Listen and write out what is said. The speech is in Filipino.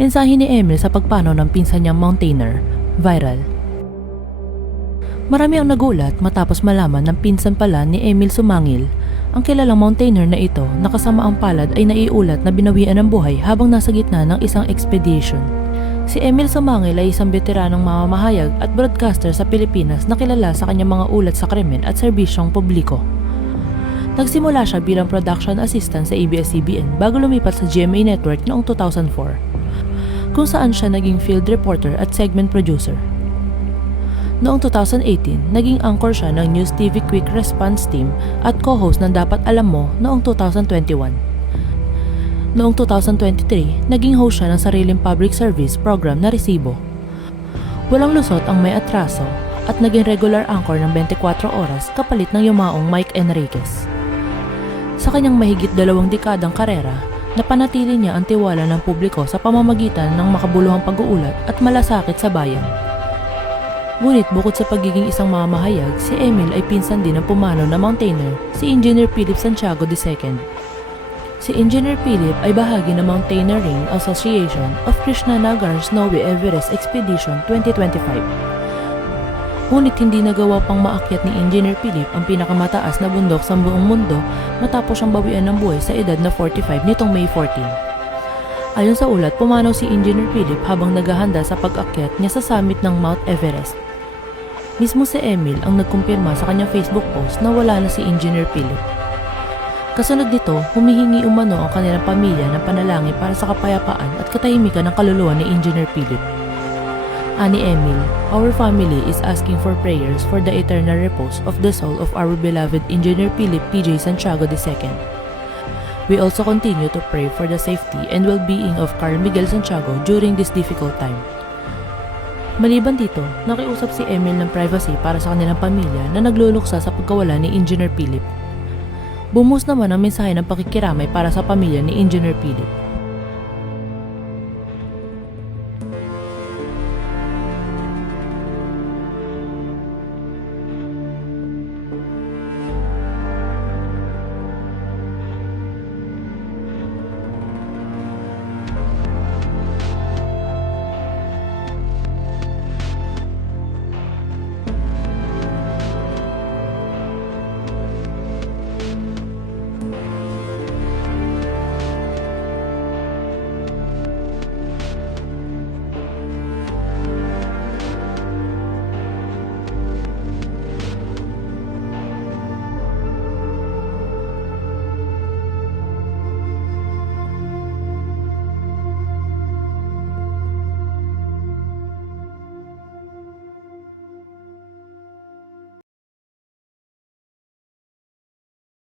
Mensahe ni Emil sa pagpanaw ng pinsan niyang Mountaineer, viral. Marami ang nagulat matapos malaman ng pinsan pala ni Emil Sumangil. Ang kilalang Mountaineer na ito na kasama ang palad ay naiulat na binawian ng buhay habang nasa gitna ng isang expedition. Si Emil Sumangil ay isang veteranong mamamahayag at broadcaster sa Pilipinas na kilala sa kanyang mga ulat sa krimen at serbisyong publiko. Nagsimula siya bilang production assistant sa ABS-CBN bago lumipat sa GMA Network noong 2004, kung saan siya naging field reporter at segment producer. Noong 2018, naging anchor siya ng News TV Quick Response Team at co-host ng Dapat Alam Mo noong 2021. Noong 2023, naging host siya ng sariling public service program na Resibo. Walang lusot ang may atraso at naging regular anchor ng 24 oras kapalit ng yumaong Mike Enriquez. Sa kanyang mahigit 2 dekadang karera, napanatili niya ang tiwala ng publiko sa pamamagitan ng makabuluhang pag-uulat at malasakit sa bayan. Ngunit bukod sa pagiging isang mamahayag, si Emil ay pinsan din ng pumanaw na Mountaineer, si Engineer Philip Santiago II. Si Engineer Philip ay bahagi ng Mountaineering Association of Krishna Nagar Snowy Everest Expedition 2025. Ngunit hindi nagawa pang maakyat ni Engineer Philip ang pinakamataas na bundok sa buong mundo matapos siyang bawian ng buhay sa edad na 45 nitong May 14. Ayon sa ulat, pumanaw si Engineer Philip habang naghahanda sa pag-akyat niya sa summit ng Mount Everest. Mismo si Emil ang nagkumpirma sa kanyang Facebook post na wala na si Engineer Philip. Kasunod nito, humihingi umano ang kanilang pamilya ng panalangin para sa kapayapaan at katahimikan ng kaluluwa ni Engineer Philip. Ani Emil, our family is asking for prayers for the eternal repose of the soul of our beloved Engineer Philip P.J. Santiago II. We also continue to pray for the safety and well-being of Carl Miguel Santiago during this difficult time. Maliban dito, nakiusap si Emil ng privacy para sa kanilang pamilya na nagluluksa sa pagkawala ni Engineer Philip. Bumuhos naman ang mensahe ng pakikiramay para sa pamilya ni Engineer Philip.